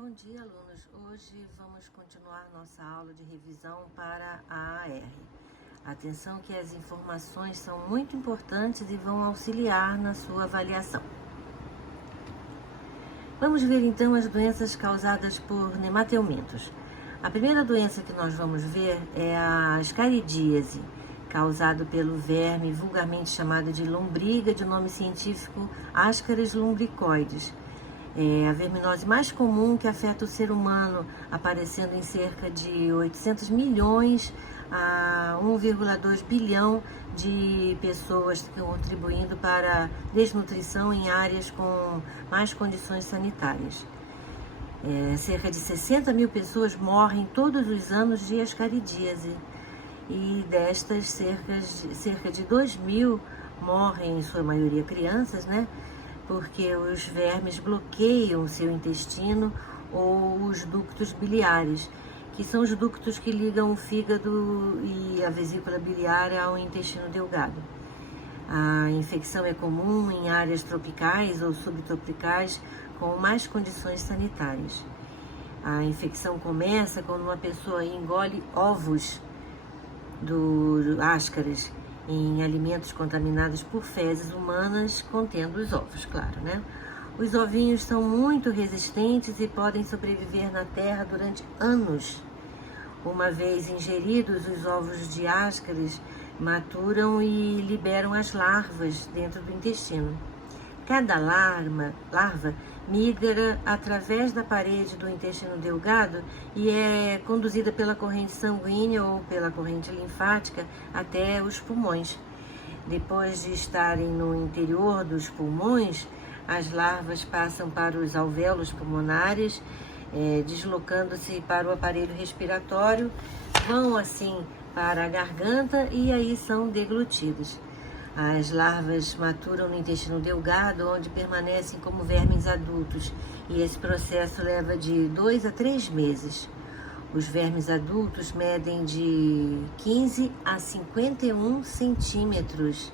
Bom dia, alunos. Hoje vamos continuar nossa aula de revisão para a AR. Atenção que as informações são muito importantes e vão auxiliar na sua avaliação. Vamos ver então as doenças causadas por nemateumintos. A primeira doença que nós vamos ver é a ascaridíase, causado pelo verme vulgarmente chamado de lombriga, de nome científico Ascaris lumbricoides. É a verminose mais comum que afeta o ser humano, aparecendo em cerca de 800 milhões a 1,2 bilhão de pessoas, contribuindo para a desnutrição em áreas com mais condições sanitárias. Cerca de 60 mil pessoas morrem todos os anos de ascaridíase, e destas cerca de 2 mil morrem, em sua maioria crianças, porque os vermes bloqueiam o seu intestino ou os ductos biliares, que são os ductos que ligam o fígado e a vesícula biliar ao intestino delgado. A infecção é comum em áreas tropicais ou subtropicais com mais condições sanitárias. A infecção começa quando uma pessoa engole ovos do Ascaris em alimentos contaminados por fezes humanas contendo os ovos, claro, Os ovinhos são muito resistentes e podem sobreviver na terra durante anos. Uma vez ingeridos, os ovos de Ascaris maturam e liberam as larvas dentro do intestino. Cada larva migra através da parede do intestino delgado e é conduzida pela corrente sanguínea ou pela corrente linfática até os pulmões. Depois de estarem no interior dos pulmões, as larvas passam para os alvéolos pulmonares, deslocando-se para o aparelho respiratório, vão assim para a garganta e aí são deglutidas. As larvas maturam no intestino delgado, onde permanecem como vermes adultos, e esse processo leva de 2 a 3 meses. Os vermes adultos medem de 15 a 51 centímetros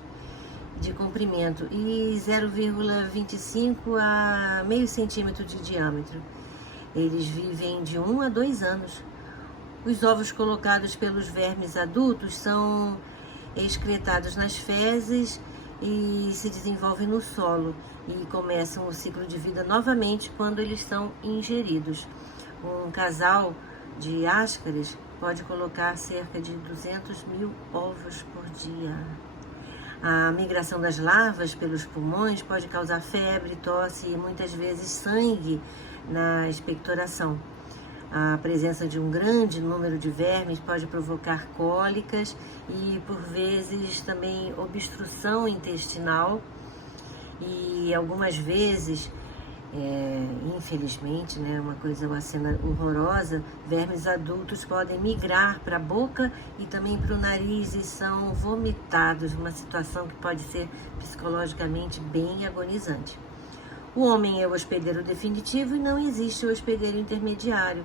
de comprimento e 0,25 a meio centímetro de diâmetro. Eles vivem de 1 a 2 anos. Os ovos colocados pelos vermes adultos são excretados nas fezes e se desenvolvem no solo e começam o ciclo de vida novamente quando eles são ingeridos. Um casal de Ascaris pode colocar cerca de 200 mil ovos por dia. A migração das larvas pelos pulmões pode causar febre, tosse e muitas vezes sangue na expectoração. A presença de um grande número de vermes pode provocar cólicas e, por vezes, também obstrução intestinal. E algumas vezes, infelizmente, uma cena horrorosa, vermes adultos podem migrar para a boca e também para o nariz e são vomitados, uma situação que pode ser psicologicamente bem agonizante. O homem é o hospedeiro definitivo e não existe o hospedeiro intermediário.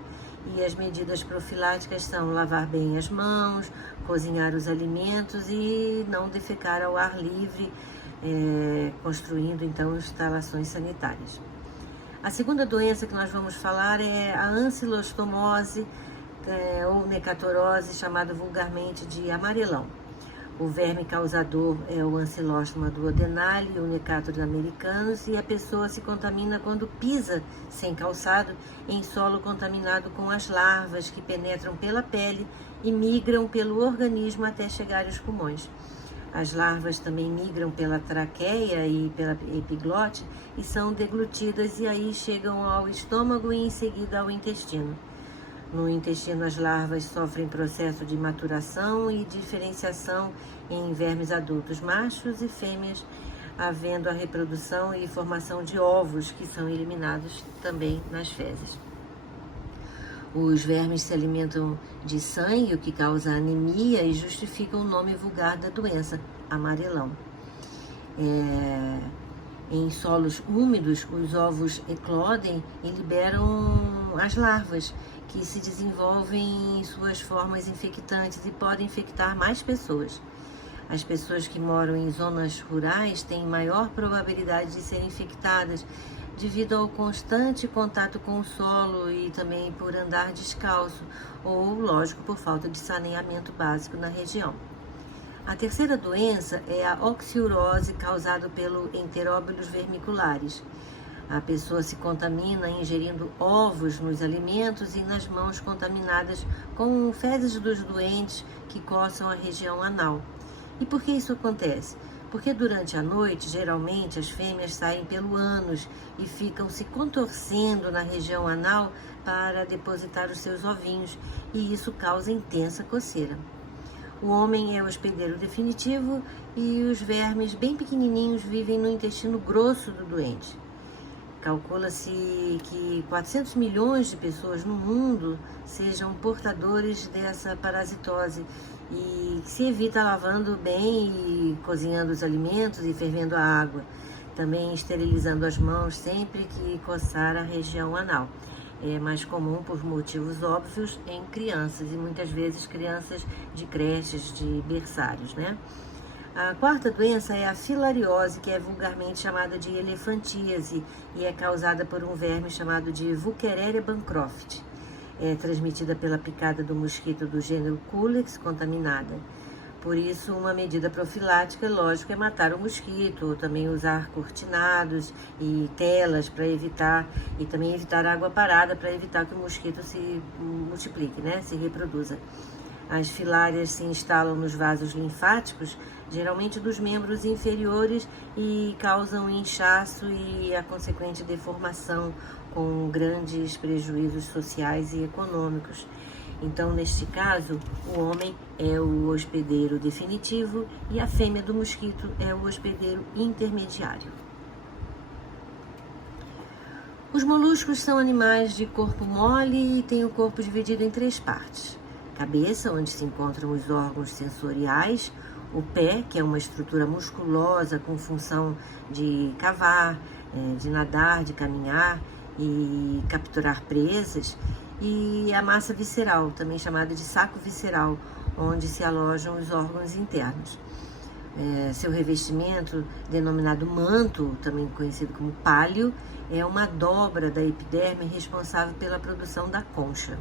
E as medidas profiláticas são lavar bem as mãos, cozinhar os alimentos e não defecar ao ar livre, construindo então instalações sanitárias. A segunda doença que nós vamos falar é a ancilostomose ou necatorose, chamada vulgarmente de amarelão. O verme causador é o Ancylostoma duodenale, o Necator americanus, e a pessoa se contamina quando pisa sem calçado em solo contaminado com as larvas que penetram pela pele e migram pelo organismo até chegar aos pulmões. As larvas também migram pela traqueia e pela epiglote e são deglutidas e aí chegam ao estômago e em seguida ao intestino. No intestino, as larvas sofrem processo de maturação e diferenciação em vermes adultos machos e fêmeas, havendo a reprodução e formação de ovos que são eliminados também nas fezes. Os vermes se alimentam de sangue, o que causa anemia e justifica o nome vulgar da doença, amarelão. Em solos úmidos, os ovos eclodem e liberam as larvas, que se desenvolvem em suas formas infectantes e podem infectar mais pessoas. As pessoas que moram em zonas rurais têm maior probabilidade de serem infectadas devido ao constante contato com o solo e também por andar descalço, ou, lógico, por falta de saneamento básico na região. A terceira doença é a oxiurose, causada pelo Enteróbilos vermiculares. A pessoa se contamina ingerindo ovos nos alimentos e nas mãos contaminadas com fezes dos doentes que coçam a região anal. E por que isso acontece? Porque durante a noite, geralmente, as fêmeas saem pelo ânus e ficam se contorcendo na região anal para depositar os seus ovinhos, e isso causa intensa coceira. O homem é o hospedeiro definitivo e os vermes bem pequenininhos vivem no intestino grosso do doente. Calcula-se que 400 milhões de pessoas no mundo sejam portadores dessa parasitose e que se evita lavando bem e cozinhando os alimentos e fervendo a água. Também esterilizando as mãos sempre que coçar a região anal. É mais comum por motivos óbvios em crianças e muitas vezes crianças de creches, de berçários, né? A quarta doença é a filariose, que é vulgarmente chamada de elefantíase e é causada por um verme chamado de Wuchereria bancroft. É transmitida pela picada do mosquito do gênero Culex contaminada. Por isso, uma medida profilática, lógico, é matar o mosquito, ou também usar cortinados e telas para evitar, e também evitar água parada para evitar que o mosquito se multiplique, né, se reproduza. As filárias se instalam nos vasos linfáticos, geralmente dos membros inferiores, e causam inchaço e a consequente deformação, com grandes prejuízos sociais e econômicos. Então, neste caso, o homem é o hospedeiro definitivo e a fêmea do mosquito é o hospedeiro intermediário. Os moluscos são animais de corpo mole e têm o corpo dividido em 3 partes. Cabeça, onde se encontram os órgãos sensoriais, o pé, que é uma estrutura musculosa com função de cavar, de nadar, de caminhar e capturar presas, e a massa visceral, também chamada de saco visceral, onde se alojam os órgãos internos. Seu revestimento, denominado manto, também conhecido como pálio, é uma dobra da epiderme responsável pela produção da concha.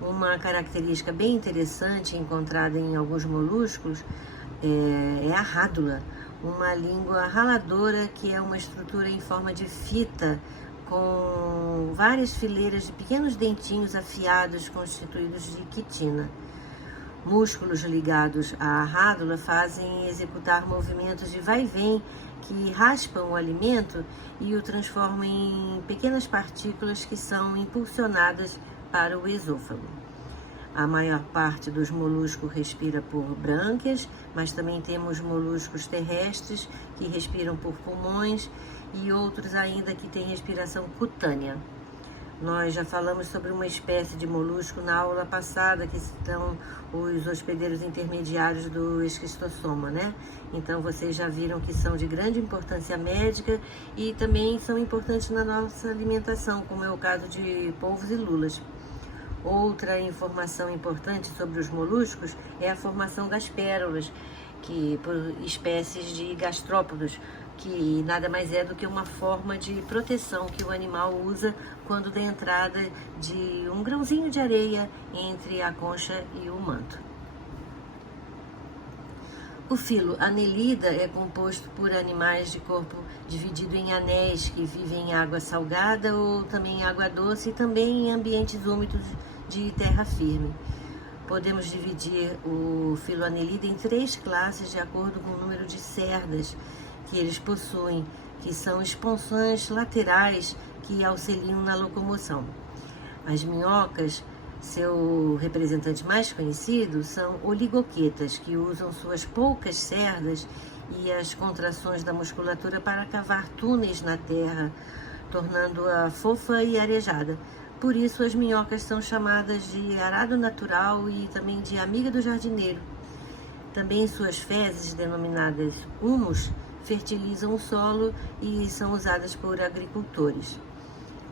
Uma característica bem interessante encontrada em alguns moluscos é a rádula, uma língua raladora que é uma estrutura em forma de fita com várias fileiras de pequenos dentinhos afiados constituídos de quitina. Músculos ligados à rádula fazem executar movimentos de vai e vem que raspam o alimento e o transformam em pequenas partículas que são impulsionadas para o esôfago. A maior parte dos moluscos respira por brânquias, mas também temos moluscos terrestres que respiram por pulmões e outros ainda que têm respiração cutânea. Nós já falamos sobre uma espécie de molusco na aula passada, que são os hospedeiros intermediários do esquistossoma, né? Então vocês já viram que são de grande importância médica e também são importantes na nossa alimentação, como é o caso de polvos e lulas. Outra informação importante sobre os moluscos é a formação das pérolas, que por espécies de gastrópodos, que nada mais é do que uma forma de proteção que o animal usa quando dá entrada de um grãozinho de areia entre a concha e o manto. O filo Annelida é composto por animais de corpo dividido em anéis que vivem em água salgada ou também em água doce e também em ambientes úmidos de terra firme. Podemos dividir o filo Annelida em 3 classes de acordo com o número de cerdas que eles possuem, que são expansões laterais que auxiliam na locomoção. As minhocas, seu representante mais conhecido, são oligoquetas, que usam suas poucas cerdas e as contrações da musculatura para cavar túneis na terra, tornando-a fofa e arejada. Por isso, as minhocas são chamadas de arado natural e também de amiga do jardineiro. Também suas fezes, denominadas humus, fertilizam o solo e são usadas por agricultores.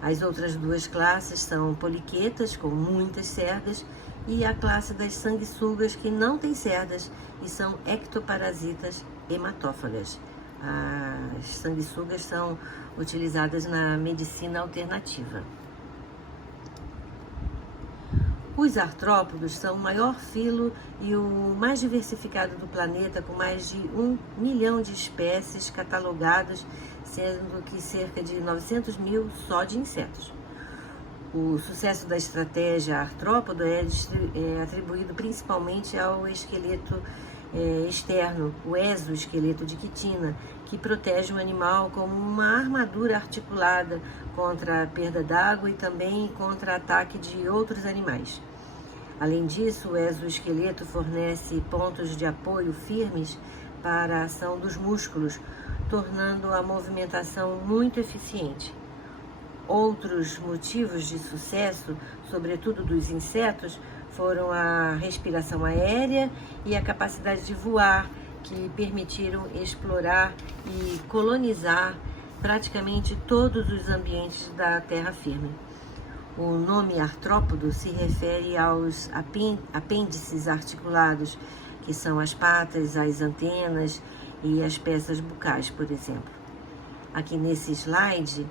As outras 2 classes são poliquetas, com muitas cerdas, e a classe das sanguessugas, que não tem cerdas e são ectoparasitas hematófagas. As sanguessugas são utilizadas na medicina alternativa. Os artrópodos são o maior filo e o mais diversificado do planeta, com mais de 1 milhão de espécies catalogadas, sendo que cerca de 900 mil só de insetos. O sucesso da estratégia artrópodo é atribuído principalmente ao esqueleto externo, o exoesqueleto de quitina, que protege o animal como uma armadura articulada contra a perda d'água e também contra ataque de outros animais. Além disso, o exoesqueleto fornece pontos de apoio firmes para a ação dos músculos, tornando a movimentação muito eficiente. Outros motivos de sucesso, sobretudo dos insetos, foram a respiração aérea e a capacidade de voar, que permitiram explorar e colonizar praticamente todos os ambientes da terra firme. O nome artrópodo se refere aos apêndices articulados, que são as patas, as antenas e as peças bucais, por exemplo. Aqui nesse slide,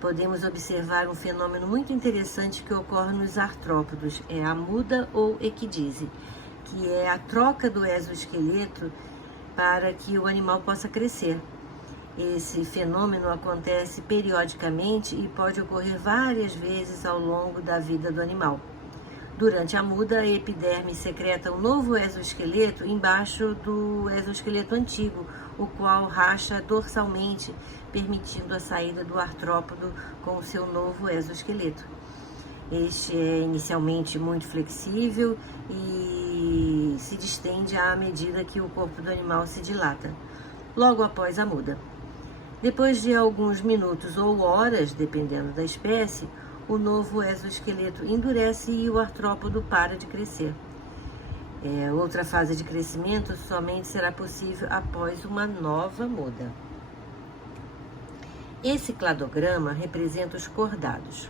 podemos observar um fenômeno muito interessante que ocorre nos artrópodos, é a muda ou equidise, que é a troca do exoesqueleto para que o animal possa crescer. Esse fenômeno acontece periodicamente e pode ocorrer várias vezes ao longo da vida do animal. Durante a muda, a epiderme secreta um novo exoesqueleto embaixo do exoesqueleto antigo, o qual racha dorsalmente, permitindo a saída do artrópodo com o seu novo exoesqueleto. Este é inicialmente muito flexível e se distende à medida que o corpo do animal se dilata, logo após a muda. Depois de alguns minutos ou horas, dependendo da espécie, o novo exoesqueleto endurece e o artrópodo para de crescer. Outra fase de crescimento somente será possível após uma nova muda. Esse cladograma representa os cordados.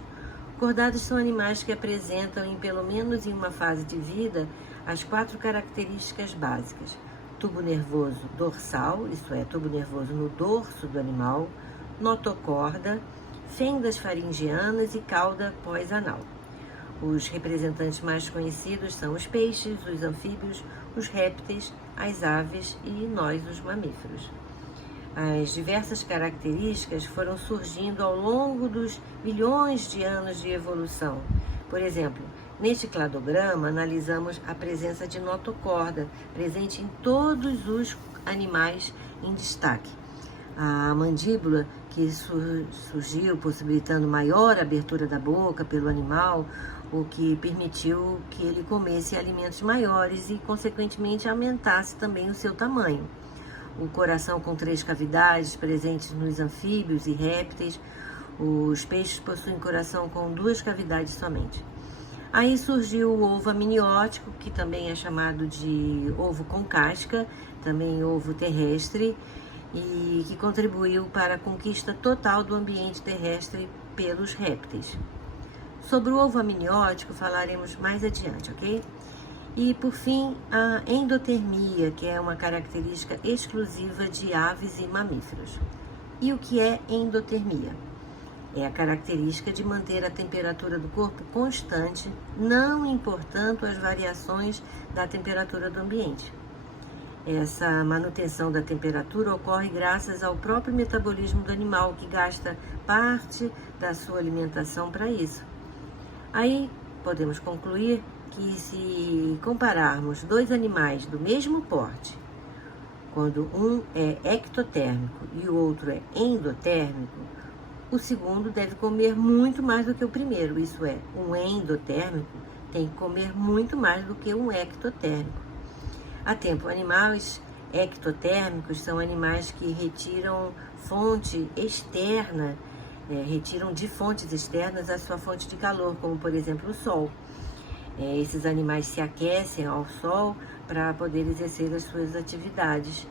Cordados são animais que apresentam, em pelo menos em uma fase de vida, as 4 características básicas: tubo nervoso dorsal, isto é, tubo nervoso no dorso do animal, notocorda, fendas faringianas e cauda pós-anal. Os representantes mais conhecidos são os peixes, os anfíbios, os répteis, as aves e nós, os mamíferos. As diversas características foram surgindo ao longo dos milhões de anos de evolução. Por exemplo, neste cladograma analisamos a presença de notocorda, presente em todos os animais em destaque. A mandíbula, que surgiu possibilitando maior abertura da boca pelo animal, o que permitiu que ele comesse alimentos maiores e, consequentemente, aumentasse também o seu tamanho. O coração com 3 cavidades presentes nos anfíbios e répteis. Os peixes possuem coração com 2 cavidades somente. Aí surgiu o ovo amniótico, que também é chamado de ovo com casca, também ovo terrestre, e que contribuiu para a conquista total do ambiente terrestre pelos répteis. Sobre o ovo amniótico falaremos mais adiante, ok? E, por fim, a endotermia, que é uma característica exclusiva de aves e mamíferos. E o que é endotermia? É a característica de manter a temperatura do corpo constante, não importando as variações da temperatura do ambiente. Essa manutenção da temperatura ocorre graças ao próprio metabolismo do animal, que gasta parte da sua alimentação para isso. Aí podemos concluir que, se compararmos 2 animais do mesmo porte, quando um é ectotérmico e o outro é endotérmico, o segundo deve comer muito mais do que o primeiro, isso é, um endotérmico tem que comer muito mais do que um ectotérmico. Há tempo, animais ectotérmicos são animais que retiram fonte externa, retiram de fontes externas a sua fonte de calor, como por exemplo o sol. Esses animais se aquecem ao sol para poder exercer as suas atividades.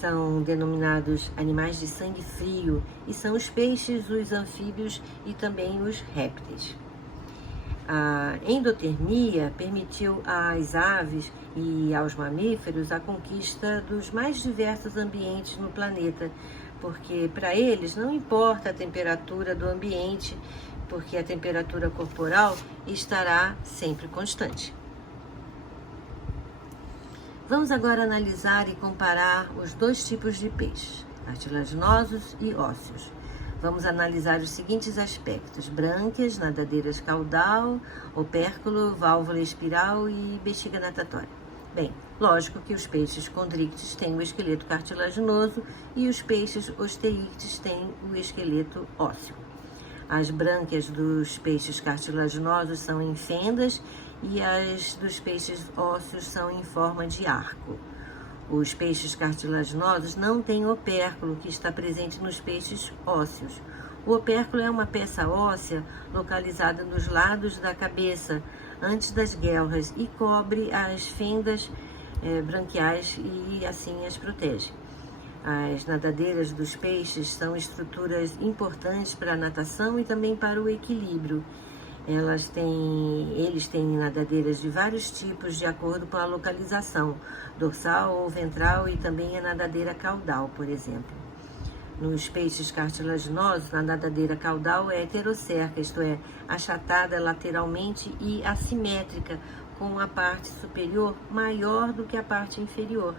São denominados animais de sangue frio e são os peixes, os anfíbios e também os répteis. A endotermia permitiu às aves e aos mamíferos a conquista dos mais diversos ambientes no planeta, porque para eles não importa a temperatura do ambiente, porque a temperatura corporal estará sempre constante. Vamos agora analisar e comparar os dois tipos de peixes, cartilaginosos e ósseos. Vamos analisar os seguintes aspectos: brânquias, nadadeiras caudal, opérculo, válvula espiral e bexiga natatória. Bem, lógico que os peixes condrictes têm o esqueleto cartilaginoso e os peixes osteíctes têm o esqueleto ósseo. As brânquias dos peixes cartilaginosos são em fendas e as dos peixes ósseos são em forma de arco. Os peixes cartilaginosos não têm opérculo, que está presente nos peixes ósseos. O opérculo é uma peça óssea localizada nos lados da cabeça, antes das guelras, e cobre as fendas branquiais e assim as protege. As nadadeiras dos peixes são estruturas importantes para a natação e também para o equilíbrio. Eles têm nadadeiras de vários tipos de acordo com a localização, dorsal ou ventral, e também a nadadeira caudal, por exemplo. Nos peixes cartilaginosos, a nadadeira caudal é heterocerca, isto é, achatada lateralmente e assimétrica, com a parte superior maior do que a parte inferior.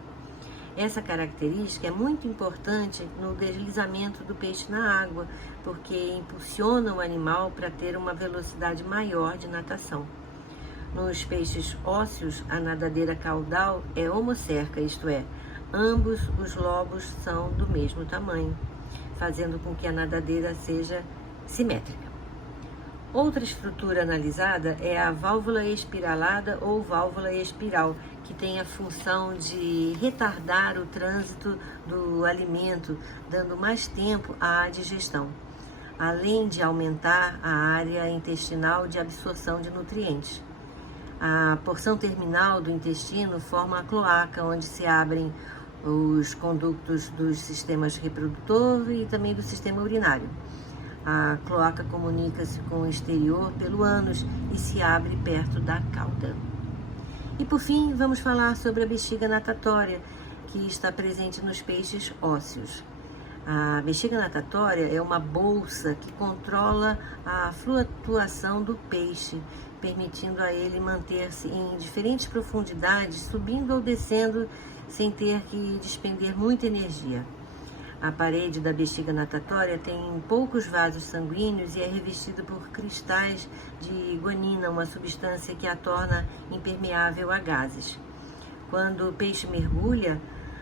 Essa característica é muito importante no deslizamento do peixe na água, porque impulsiona o animal para ter uma velocidade maior de natação. Nos peixes ósseos, a nadadeira caudal é homocerca, isto é, ambos os lobos são do mesmo tamanho, fazendo com que a nadadeira seja simétrica. Outra estrutura analisada é a válvula espiralada ou válvula espiral, que tem a função de retardar o trânsito do alimento, dando mais tempo à digestão, além de aumentar a área intestinal de absorção de nutrientes. A porção terminal do intestino forma a cloaca, onde se abrem os condutos dos sistemas reprodutor e também do sistema urinário. A cloaca comunica-se com o exterior pelo ânus e se abre perto da cauda. E por fim, vamos falar sobre a bexiga natatória, que está presente nos peixes ósseos. A bexiga natatória é uma bolsa que controla a flutuação do peixe, permitindo a ele manter-se em diferentes profundidades, subindo ou descendo, sem ter que despender muita energia. A parede da bexiga natatória tem poucos vasos sanguíneos e é revestida por cristais de guanina, uma substância que a torna impermeável a gases. Quando o peixe mergulha,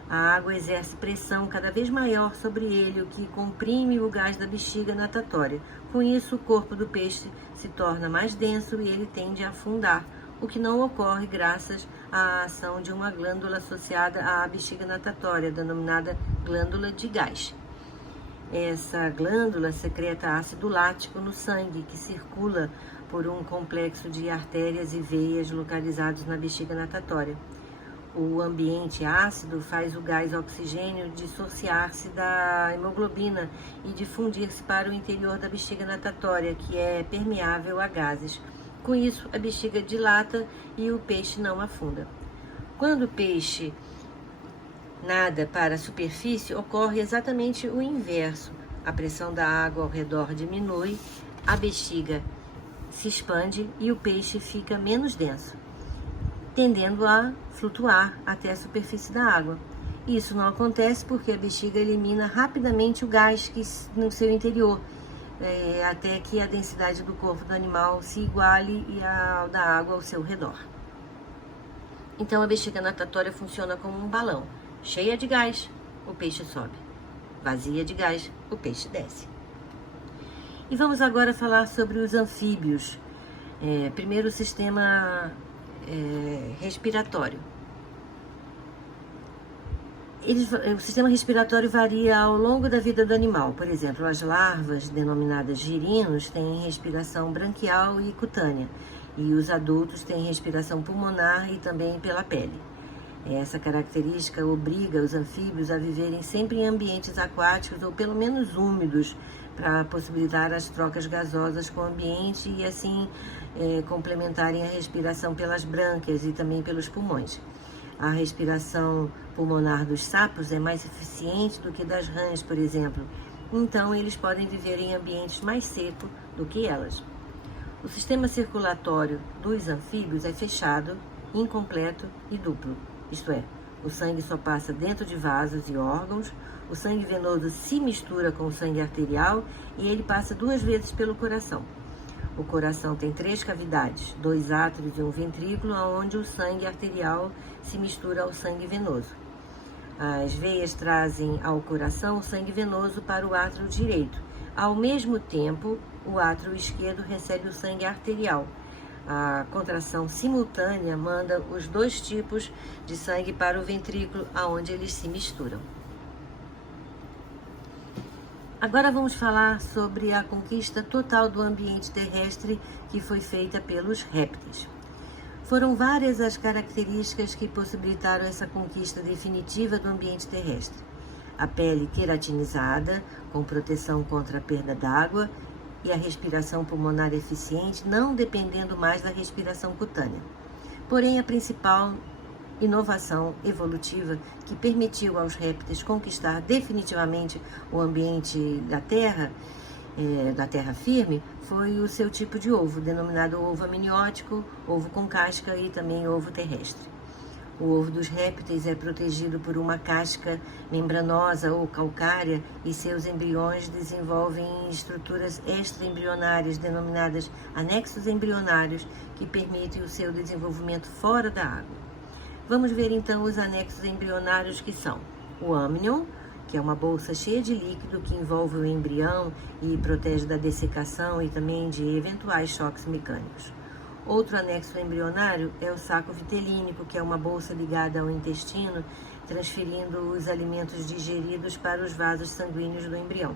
a água exerce pressão cada vez maior sobre ele, o que comprime o gás da bexiga natatória. Com isso, o corpo do peixe se torna mais denso e ele tende a afundar, o que não ocorre graças à ação de uma glândula associada à bexiga natatória, denominada glândula de gás. Essa glândula secreta ácido lático no sangue, que circula por um complexo de artérias e veias localizados na bexiga natatória. O ambiente ácido faz o gás oxigênio dissociar-se da hemoglobina e difundir-se para o interior da bexiga natatória, que é permeável a gases. Com isso, a bexiga dilata e o peixe não afunda. Quando o peixe nada para a superfície, ocorre exatamente o inverso. A pressão da água ao redor diminui, a bexiga se expande e o peixe fica menos denso, tendendo a flutuar até a superfície da água. Isso não acontece porque a bexiga elimina rapidamente o gás que no seu interior, até que a densidade do corpo do animal se iguale ao da água ao seu redor. Então a bexiga natatória funciona como um balão. Cheia de gás, o peixe sobe. Vazia de gás, o peixe desce. E vamos agora falar sobre os anfíbios. Primeiro, o sistema respiratório. O sistema respiratório varia ao longo da vida do animal. Por exemplo, as larvas, denominadas girinos, têm respiração branquial e cutânea, e os adultos têm respiração pulmonar e também pela pele. Essa característica obriga os anfíbios a viverem sempre em ambientes aquáticos ou pelo menos úmidos, para possibilitar as trocas gasosas com o ambiente e assim complementarem a respiração pelas brânquias e também pelos pulmões. A respiração pulmonar dos sapos é mais eficiente do que das rãs, por exemplo, então eles podem viver em ambientes mais secos do que elas. O sistema circulatório dos anfíbios é fechado, incompleto e duplo, isto é, o sangue só passa dentro de vasos e órgãos, o sangue venoso se mistura com o sangue arterial e ele passa 2 vezes pelo coração. O coração tem 3 cavidades, 2 átrios e um ventrículo, onde o sangue arterial se mistura ao sangue venoso. As veias trazem ao coração o sangue venoso para o átrio direito. Ao mesmo tempo, o átrio esquerdo recebe o sangue arterial. A contração simultânea manda os 2 tipos de sangue para o ventrículo, aonde eles se misturam. Agora vamos falar sobre a conquista total do ambiente terrestre que foi feita pelos répteis. Foram várias as características que possibilitaram essa conquista definitiva do ambiente terrestre. A pele queratinizada, com proteção contra a perda d'água, e a respiração pulmonar eficiente, não dependendo mais da respiração cutânea. Porém, a principal inovação evolutiva que permitiu aos répteis conquistar definitivamente o ambiente da terra firme, foi o seu tipo de ovo, denominado ovo amniótico, ovo com casca e também ovo terrestre. O ovo dos répteis é protegido por uma casca membranosa ou calcária e seus embriões desenvolvem estruturas extraembrionárias denominadas anexos embrionários que permitem o seu desenvolvimento fora da água. Vamos ver então os anexos embrionários que são o amnion, que é uma bolsa cheia de líquido que envolve o embrião e protege da dessecação e também de eventuais choques mecânicos. Outro anexo embrionário é o saco vitelínico, que é uma bolsa ligada ao intestino, transferindo os alimentos digeridos para os vasos sanguíneos do embrião.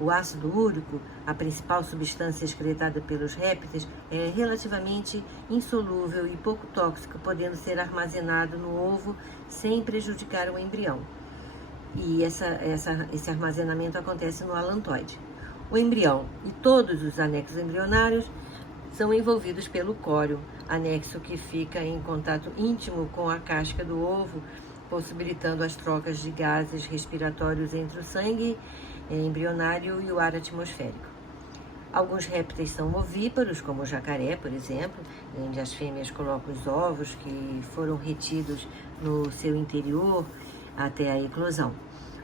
O ácido úrico, a principal substância excretada pelos répteis, é relativamente insolúvel e pouco tóxico, podendo ser armazenado no ovo sem prejudicar o embrião. E esse armazenamento acontece no alantoide. O embrião e todos os anexos embrionários são envolvidos pelo córeo, anexo que fica em contato íntimo com a casca do ovo, possibilitando as trocas de gases respiratórios entre o sangue embrionário e o ar atmosférico. Alguns répteis são ovíparos, como o jacaré, por exemplo, onde as fêmeas colocam os ovos que foram retidos no seu interior até a eclosão.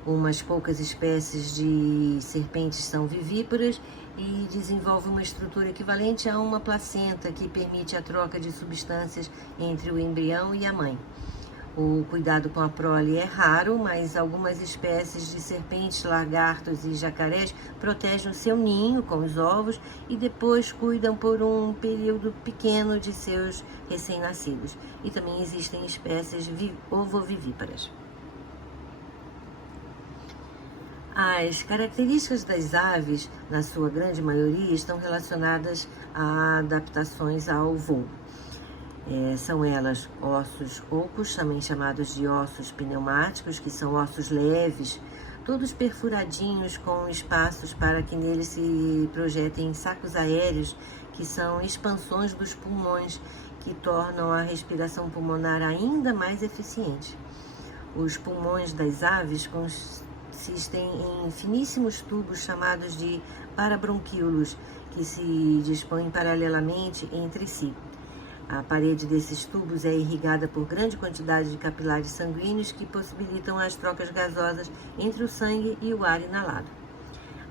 Umas poucas espécies de serpentes são vivíparas e desenvolvem uma estrutura equivalente a uma placenta que permite a troca de substâncias entre o embrião e a mãe. O cuidado com a prole é raro, mas algumas espécies de serpentes, lagartos e jacarés protegem o seu ninho com os ovos e depois cuidam por um período pequeno de seus recém-nascidos. E também existem espécies ovovivíparas. As características das aves, na sua grande maioria, estão relacionadas a adaptações ao voo. São elas ossos ocos, também chamados de ossos pneumáticos, que são ossos leves, todos perfuradinhos com espaços para que neles se projetem sacos aéreos, que são expansões dos pulmões, que tornam a respiração pulmonar ainda mais eficiente. Os pulmões das aves consistem em finíssimos tubos chamados de parabronquíolos, que se dispõem paralelamente entre si. A parede desses tubos é irrigada por grande quantidade de capilares sanguíneos que possibilitam as trocas gasosas entre o sangue e o ar inalado.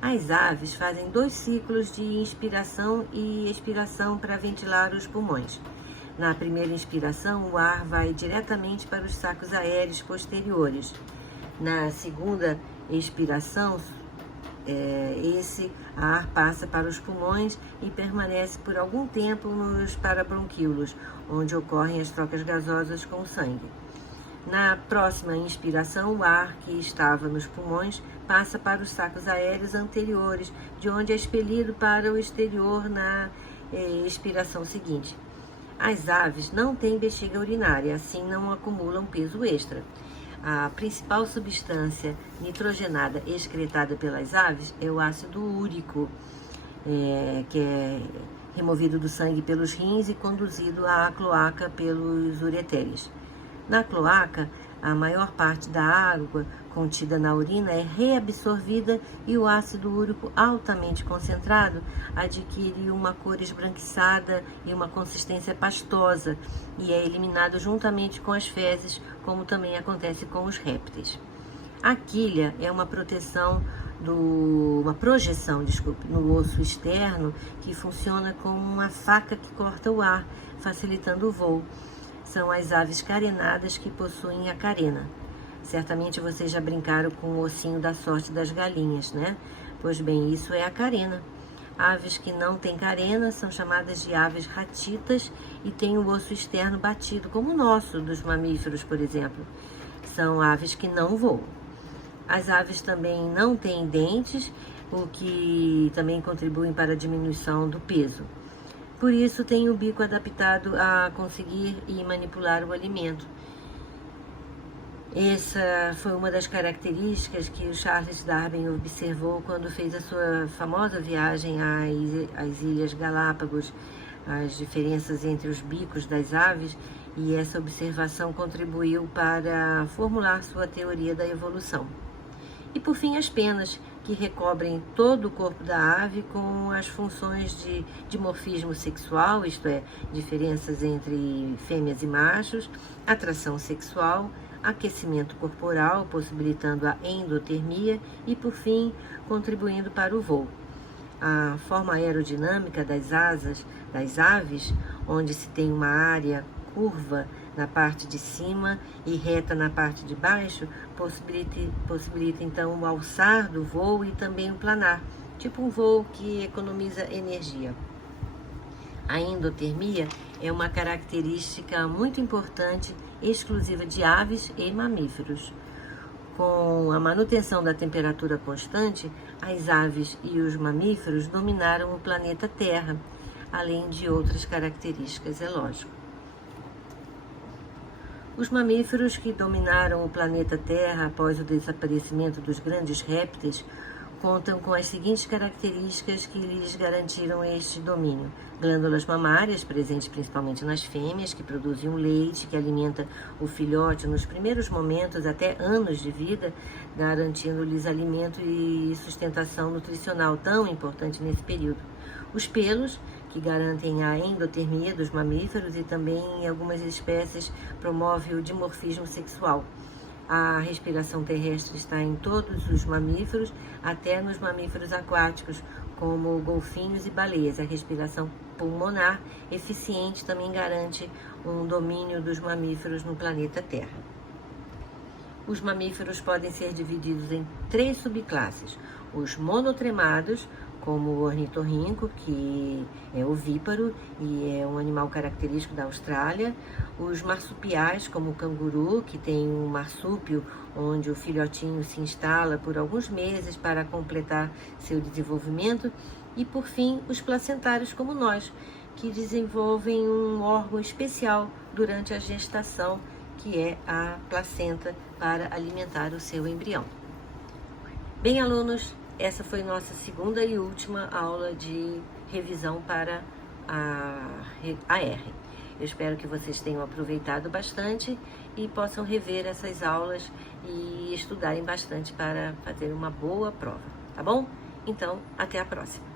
As aves fazem 2 ciclos de inspiração e expiração para ventilar os pulmões. Na primeira inspiração, o ar vai diretamente para os sacos aéreos posteriores. Na segunda expiração, esse ar passa para os pulmões e permanece por algum tempo nos parabronquíolos, onde ocorrem as trocas gasosas com o sangue. Na próxima inspiração, o ar que estava nos pulmões passa para os sacos aéreos anteriores, de onde é expelido para o exterior na expiração seguinte. As aves não têm bexiga urinária, assim não acumulam peso extra. a principal substância nitrogenada excretada pelas aves é o ácido úrico, que é removido do sangue pelos rins e conduzido à cloaca pelos ureteres. Na cloaca, a maior parte da água contida na urina é reabsorvida e o ácido úrico altamente concentrado adquire uma cor esbranquiçada e uma consistência pastosa e é eliminado juntamente com as fezes, como também acontece com os répteis. A quilha é uma projeção no osso externo que funciona como uma faca que corta o ar, facilitando o voo. São as aves carenadas que possuem a carena. Certamente vocês já brincaram com o ossinho da sorte das galinhas, né? Pois bem, isso é a carena. Aves que não têm carena são chamadas de aves ratitas e têm o osso externo batido, como o nosso, dos mamíferos, por exemplo. São aves que não voam. As aves também não têm dentes, o que também contribui para a diminuição do peso. Por isso, têm o bico adaptado a conseguir e manipular o alimento. Essa foi uma das características que o Charles Darwin observou quando fez a sua famosa viagem às Ilhas Galápagos, as diferenças entre os bicos das aves, e essa observação contribuiu para formular sua teoria da evolução. E por fim, as penas, que recobrem todo o corpo da ave com as funções de dimorfismo sexual, isto é, diferenças entre fêmeas e machos, atração sexual, aquecimento corporal, possibilitando a endotermia e, por fim, contribuindo para o voo. A forma aerodinâmica das asas das aves, onde se tem uma área curva na parte de cima e reta na parte de baixo, possibilita então o alçar do voo e também o planar, tipo um voo que economiza energia. A endotermia é uma característica muito importante, exclusiva de aves e mamíferos. Com a manutenção da temperatura constante, as aves e os mamíferos dominaram o planeta Terra, além de outras características, é lógico. Os mamíferos que dominaram o planeta Terra após o desaparecimento dos grandes répteis contam com as seguintes características que lhes garantiram este domínio: glândulas mamárias, presentes principalmente nas fêmeas, que produzem um leite que alimenta o filhote nos primeiros momentos até anos de vida, garantindo-lhes alimento e sustentação nutricional tão importante nesse período. Os pelos, que garantem a endotermia dos mamíferos e também, em algumas espécies, promove o dimorfismo sexual. A respiração terrestre está em todos os mamíferos, até nos mamíferos aquáticos, como golfinhos e baleias. A respiração pulmonar eficiente também garante um domínio dos mamíferos no planeta Terra. Os mamíferos podem ser divididos em 3 subclasses: os monotremados, como o ornitorrinco, que é ovíparo e é um animal característico da Austrália; os marsupiais, como o canguru, que tem um marsúpio, onde o filhotinho se instala por alguns meses para completar seu desenvolvimento; e, por fim, os placentários, como nós, que desenvolvem um órgão especial durante a gestação, que é a placenta, para alimentar o seu embrião. Bem, alunos, essa foi nossa segunda e última aula de revisão para a AR. Eu espero que vocês tenham aproveitado bastante e possam rever essas aulas e estudarem bastante para fazer uma boa prova, tá bom? Então, até a próxima!